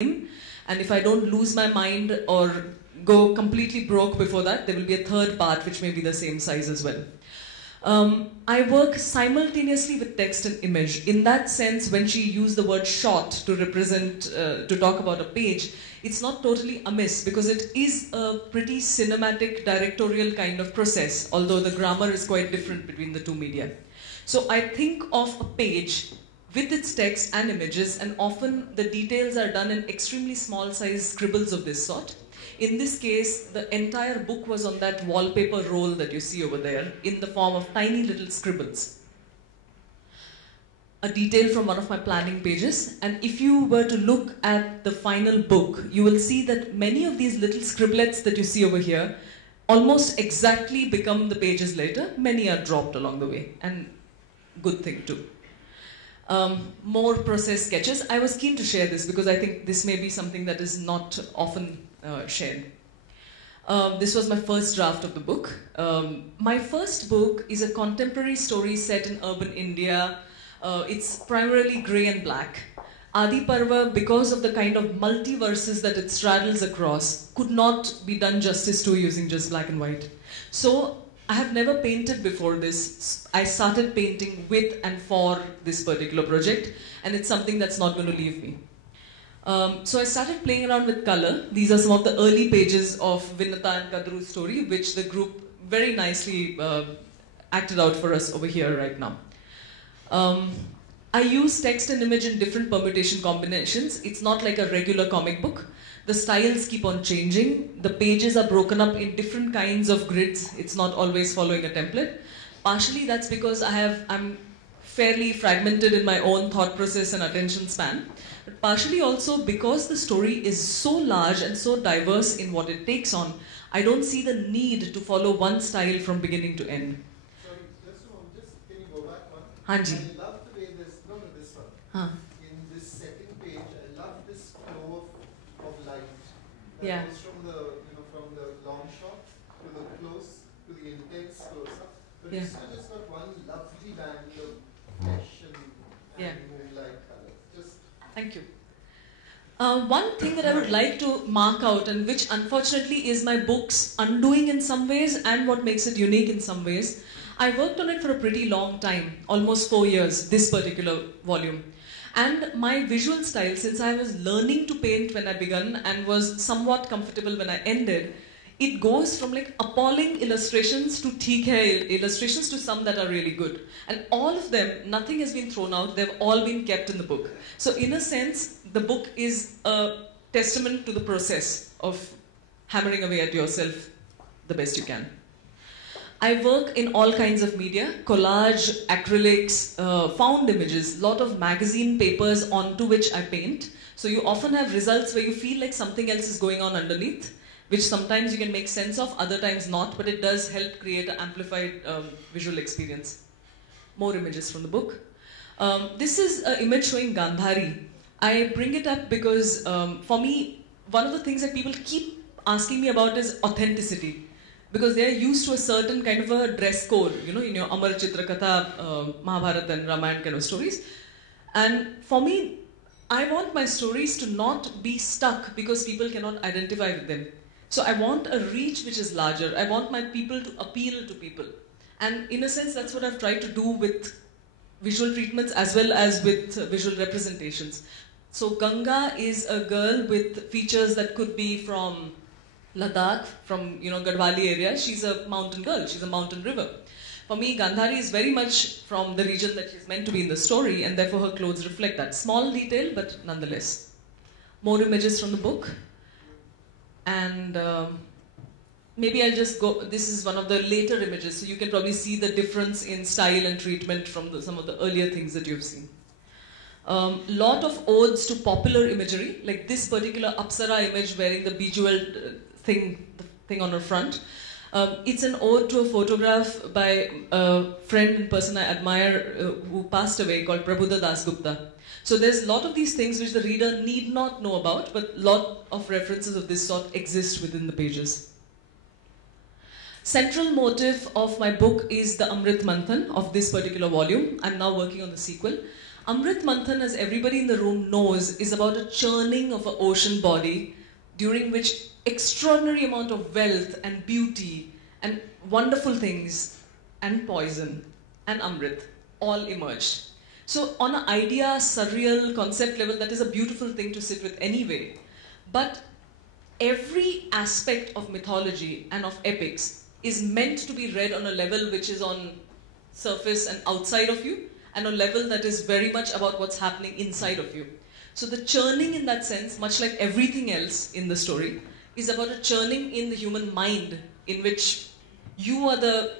And if I don't lose my mind or go completely broke before that, there will be a third part which may be the same size as well. I work simultaneously with text and image. In that sense, when she used the word short to represent, to talk about a page, it's not totally amiss because it is a pretty cinematic, directorial kind of process, although the grammar is quite different between the two media. So I think of a page with its text and images, and often the details are done in extremely small size scribbles of this sort. In this case, the entire book was on that wallpaper roll that you see over there in the form of tiny little scribbles. A detail from one of my planning pages, and if you were to look at the final book, you will see that many of these little scribblets that you see over here almost exactly become the pages later. Many are dropped along the way, and good thing too. More process sketches. I was keen to share this because I think this may be something that is not often shared. This was my first draft of the book. My first book is a contemporary story set in urban India. It's primarily grey and black. Adi Parva, because of the kind of multiverses that it straddles across, could not be done justice to using just black and white. So I have never painted before this. I started painting with and for this particular project, and it's something that's not going to leave me. So I started playing around with color. These are some of the early pages of Vinata and Kadru's story, which the group very nicely acted out for us over here right now. I use text and image in different permutation combinations. It's not like a regular comic book. The styles keep on changing. The pages are broken up in different kinds of grids. It's not always following a template. Partially that's because I'm fairly fragmented in my own thought process and attention span. But partially also because the story is so large and so diverse in what it takes on, I don't see the need to follow one style from beginning to end. Sorry, just can you go back one? Hanji. I love the way this, no, this one. Huh. In this second page, I love this flow of light. That Yeah. goes from the long shot to the close, to the intense close-up. But Yeah. it's still just got one lovely band of flesh and moonlight colors. Thank you. One thing that I would like to mark out, and which unfortunately is my book's undoing in some ways and what makes it unique in some ways, I worked on it for a pretty long time, almost 4 years, this particular volume. And my visual style, since I was learning to paint when I began and was somewhat comfortable when I ended, it goes from like appalling illustrations to theek hai illustrations to some that are really good. And all of them, nothing has been thrown out, they've all been kept in the book. So in a sense, the book is a testament to the process of hammering away at yourself the best you can. I work in all kinds of media, collage, acrylics, found images, lot of magazine papers onto which I paint. So you often have results where you feel like something else is going on underneath, which sometimes you can make sense of, other times not, but it does help create an amplified visual experience. More images from the book. This is an image showing Gandhari. I bring it up because for me, one of the things that people keep asking me about is authenticity. Because they are used to a certain kind of a dress code, you know, in your Amar Chitrakatha, Mahabharata and Ramayana kind of stories. And for me, I want my stories to not be stuck because people cannot identify with them. So I want a reach which is larger. I want my people to appeal to people. And in a sense, that's what I've tried to do with visual treatments as well as with visual representations. So Ganga is a girl with features that could be from Ladakh, from Gadwali area. She's a mountain girl, she's a mountain river. For me, Gandhari is very much from the region that she's meant to be in the story, and therefore her clothes reflect that. Small detail, but nonetheless. More images from the book. And maybe I'll just go, this is one of the later images, so you can probably see the difference in style and treatment from some of the earlier things that you've seen. Lot of odes to popular imagery, like this particular Apsara image wearing the bejeweled the thing on her front. It's an ode to a photograph by a friend and person I admire who passed away called Prabhuda Dasgupta. So there's a lot of these things which the reader need not know about, but a lot of references of this sort exist within the pages. Central motive of my book is the Amrit Manthan of this particular volume. I'm now working on the sequel. Amrit Manthan, as everybody in the room knows, is about a churning of an ocean body during which extraordinary amount of wealth and beauty and wonderful things and poison and Amrit all emerged. So on an idea, surreal concept level, that is a beautiful thing to sit with anyway. But every aspect of mythology and of epics is meant to be read on a level which is on surface and outside of you, and a level that is very much about what's happening inside of you. So the churning in that sense, much like everything else in the story, is about a churning in the human mind in which you are the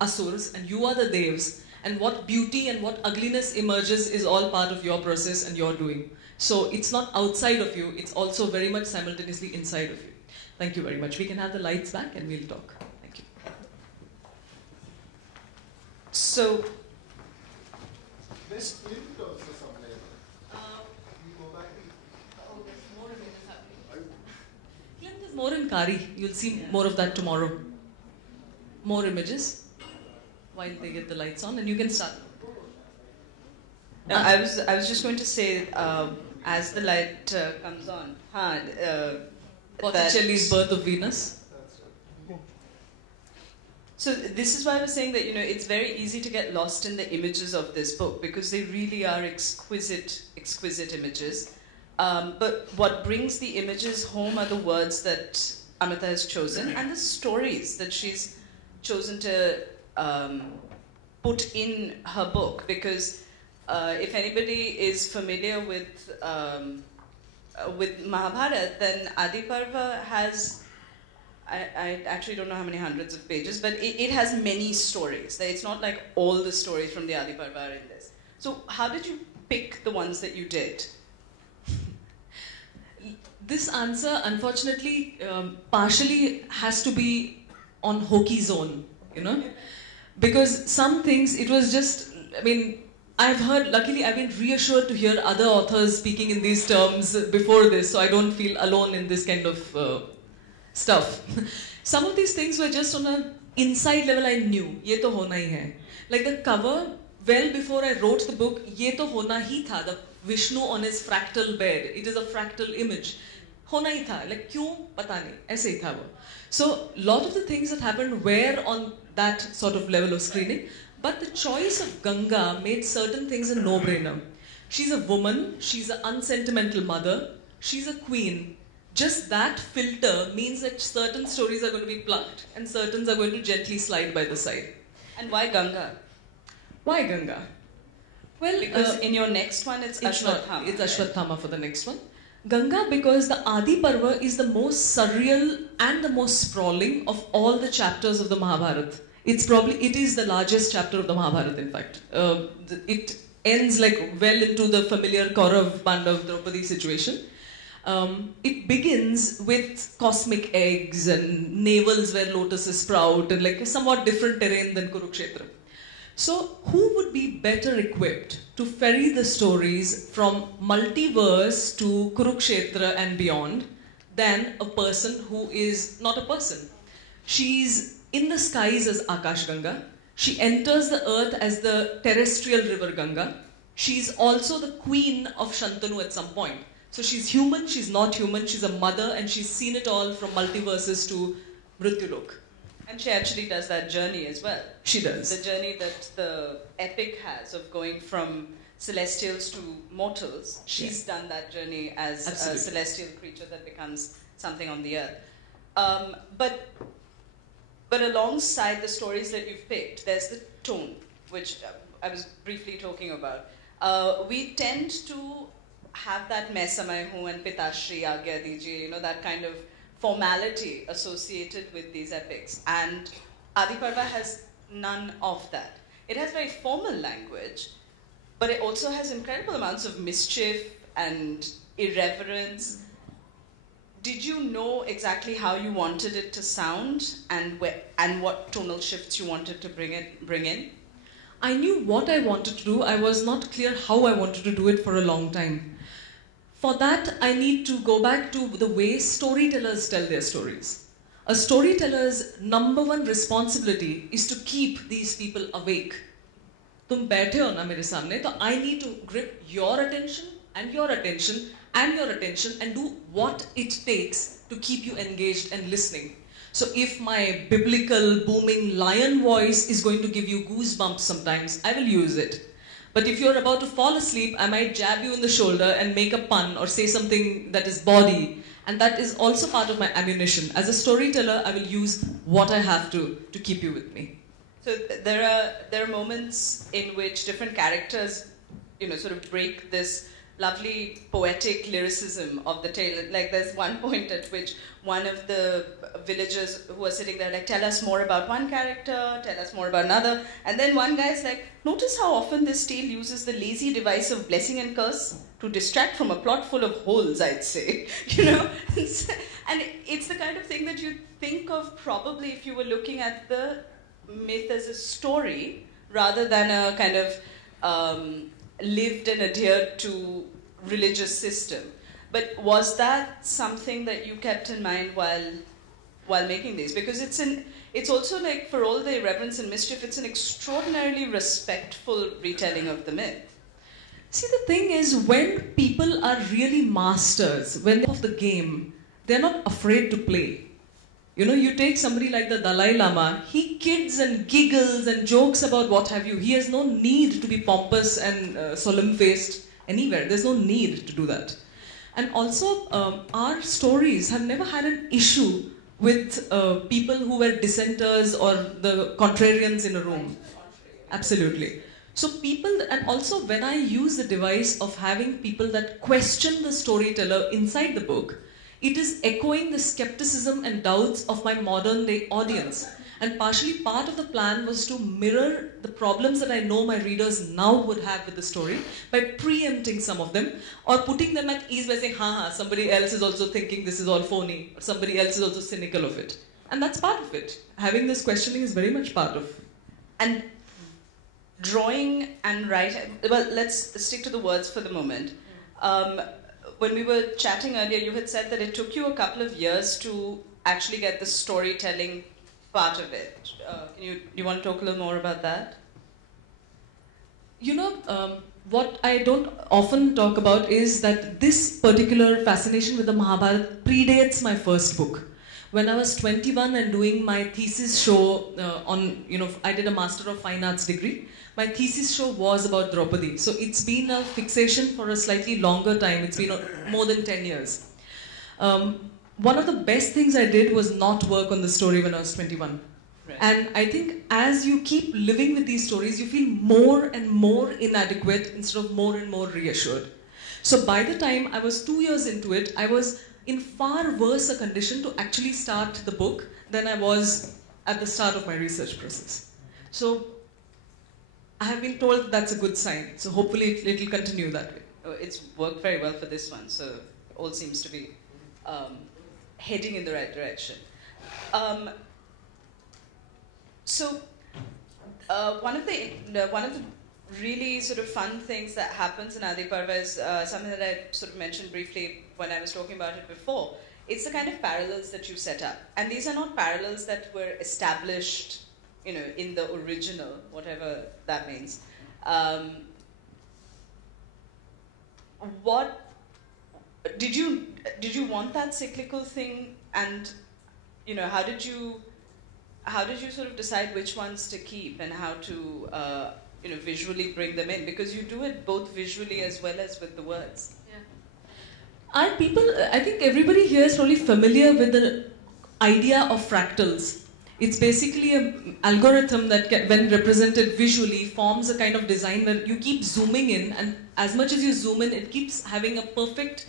asurs and you are the devs, and what beauty and what ugliness emerges is all part of your process and your doing. So it's not outside of you, it's also very much simultaneously inside of you. Thank you very much. We can have the lights back and we'll talk. Thank you. So, There's Flint also somewhere. You go back Oh, there's more images happening. Flint is more in Kari. You'll see more of that tomorrow. More images while they get the lights on, and you can start. no, I was just going to say, as the light comes on, Botticelli's Birth of Venus. That's right. So this is why I was saying that, it's very easy to get lost in the images of this book because they really are exquisite images. But what brings the images home are the words that Amruta has chosen and the stories that she's chosen to put in her book. Because if anybody is familiar with Mahabharata, then Adi Parva has, I actually don't know how many hundreds of pages, but it has many stories. It's not like all the stories from the Adi Parva are in this. So how did you pick the ones that you did? This answer, unfortunately, partially has to be on hokey zone, because some things, it was just, I've heard, luckily I've been reassured to hear other authors speaking in these terms before this, so I don't feel alone in this kind of stuff. Some of these things were just on an inside level. I knew, ye to hona hi hai. Like the cover, well before I wrote the book, ye to hona hi tha, the Vishnu on his fractal bed. It is a fractal image. Hona hi tha, like kyun, pata nahi, aise hi tha wo. So, lot of the things that happened were on that sort of level of screening, but the choice of Ganga made certain things a no-brainer. She's a woman, she's an unsentimental mother, she's a queen. Just that filter means that certain stories are going to be plucked and certain are going to gently slide by the side. And why Ganga? Why Ganga? Well, Because in your next one, it's Ashwatthama. It's Ashwatthama for the next one. Ganga, because the Adi Parva is the most surreal and the most sprawling of all the chapters of the Mahabharata. It is the largest chapter of the Mahabharata, in fact. It ends like well into the familiar Kaurav, Pandav, Draupadi situation. It begins with cosmic eggs and navels where lotuses sprout and like a somewhat different terrain than Kurukshetra. So who would be better equipped to ferry the stories from multiverse to Kurukshetra and beyond than a person who is not a person? She's in the skies as Akash Ganga. She enters the earth as the terrestrial river Ganga. She's also the queen of Shantanu at some point. So she's human, she's not human, she's a mother, and she's seen it all from multiverses to Mrityulok. And she actually does that journey as well. She does. The journey that the epic has of going from celestials to mortals. She's done that journey as Absolutely. a celestial creature that becomes something on the earth. But alongside the stories that you've picked, there's the tone, which I was briefly talking about. We tend to have that मैं समय हूँ and पिताश्री आज्ञा दीजिए, that kind of formality associated with these epics. And Adi Parva has none of that. It has very formal language, but it also has incredible amounts of mischief and irreverence. Did you know exactly how you wanted it to sound and what tonal shifts you wanted to bring in? I knew what I wanted to do. I was not clear how I wanted to do it for a long time. For that, I need to go back to the way storytellers tell their stories. A storyteller's number one responsibility is to keep these people awake. तुम बैठे हो ना मेरे सामने, तो I need to grip your attention and your attention and your attention and do what it takes to keep you engaged and listening. So if my biblical booming lion voice is going to give you goosebumps sometimes, I will use it. But if you're about to fall asleep, I might jab you in the shoulder and make a pun or say something that is bawdy. And that is also part of my ammunition. As a storyteller, I will use what I have to keep you with me. So there are moments in which different characters, sort of break this lovely poetic lyricism of the tale. Like there's one point at which one of the villagers who are sitting there like, tell us more about one character, tell us more about another. And then one guy's like, notice how often this tale uses the lazy device of blessing and curse to distract from a plot full of holes, I'd say. And it's the kind of thing that you think of probably if you were looking at the myth as a story rather than a kind of lived and adhered to religious system. But was that something that you kept in mind while making these? Because it's also like, for all the irreverence and mischief, it's an extraordinarily respectful retelling of the myth. See, the thing is, when people are really masters, when they're of the game, they're not afraid to play. You take somebody like the Dalai Lama, he kids and giggles and jokes about what have you. He has no need to be pompous and solemn-faced anywhere. There's no need to do that. And also, our stories have never had an issue with people who were dissenters or the contrarians in a room. Absolutely. So people, and also when I use the device of having people that question the storyteller inside the book, it is echoing the skepticism and doubts of my modern day audience. And partially part of the plan was to mirror the problems that I know my readers now would have with the story by preempting some of them or putting them at ease by saying, somebody else is also thinking this is all phony, or somebody else is also cynical of it. And that's part of it. Having this questioning is very much part of. And drawing and writing, well, let's stick to the words for the moment. When we were chatting earlier, you had said that it took you a couple of years to actually get the storytelling part of it. Do you want to talk a little more about that? What I don't often talk about is that this particular fascination with the Mahabharata predates my first book. When I was 21 and doing my thesis show I did a Master of Fine Arts degree. My thesis show was about Draupadi. So it's been a fixation for a slightly longer time. It's been more than 10 years. One of the best things I did was not work on the story when I was 21. Right. And I think as you keep living with these stories, you feel more and more inadequate instead of more and more reassured. So by the time I was 2 years into it, I was in far worse a condition to actually start the book than I was at the start of my research process. So I have been told that's a good sign. So hopefully it will continue that way. Oh, it's worked very well for this one, so all seems to be heading in the right direction. One of the really sort of fun things that happens in Adi Parva is something that I sort of mentioned briefly when I was talking about it before. It's the kind of parallels that you set up, and these are not parallels that were established, in the original, whatever that means. What did you want that cyclical thing, and how did you sort of decide which ones to keep and how to visually bring them in, because you do it both visually as well as with the words. Are people, I think everybody here is probably familiar with the idea of fractals. It's basically an algorithm that when represented visually forms a kind of design where you keep zooming in, and as much as you zoom in, it keeps having a perfect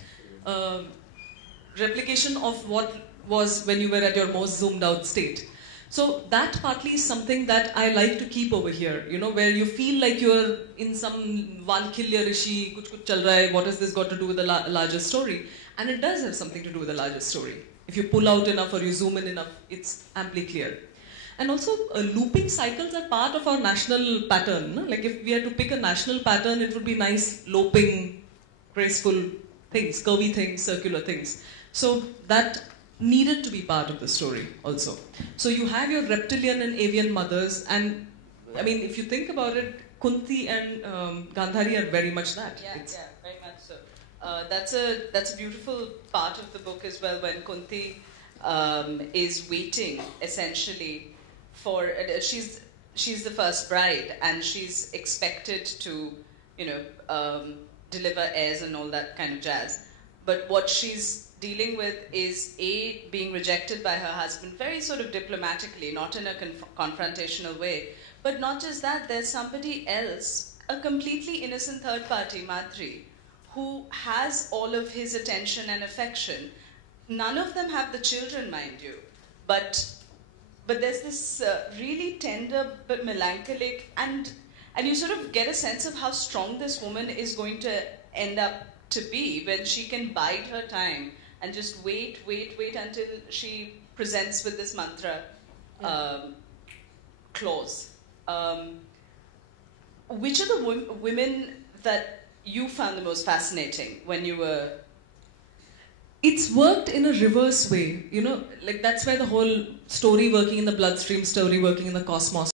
replication of what was when you were at your most zoomed out state. So that partly is something that I like to keep over here, where you feel like you're in some Valkilya Rishi, kuch kuch chal raha hai, what has this got to do with the larger story? And it does have something to do with the larger story. If you pull out enough or you zoom in enough, it's amply clear. And also, looping cycles are part of our national pattern. No? Like if we had to pick a national pattern, it would be nice, loping, graceful things, curvy things, circular things. So that needed to be part of the story also. So you have your reptilian and avian mothers, and I mean, if you think about it, Kunti and Gandhari are very much that. Yeah, very much so. That's a beautiful part of the book as well, when Kunti is waiting essentially for she's the first bride, and she's expected to deliver heirs and all that kind of jazz. But what she's dealing with is being rejected by her husband very sort of diplomatically, not in a confrontational way. But not just that, there's somebody else, a completely innocent third party, Madhuri, who has all of his attention and affection. None of them have the children, mind you, but there's this really tender but melancholic, and you sort of get a sense of how strong this woman is going to end up to be when she can bide her time and just wait until she presents with this mantra clause. Which are the women that you found the most fascinating when you were... It's worked in a reverse way, like that's where the whole story working in the bloodstream, story working in the cosmos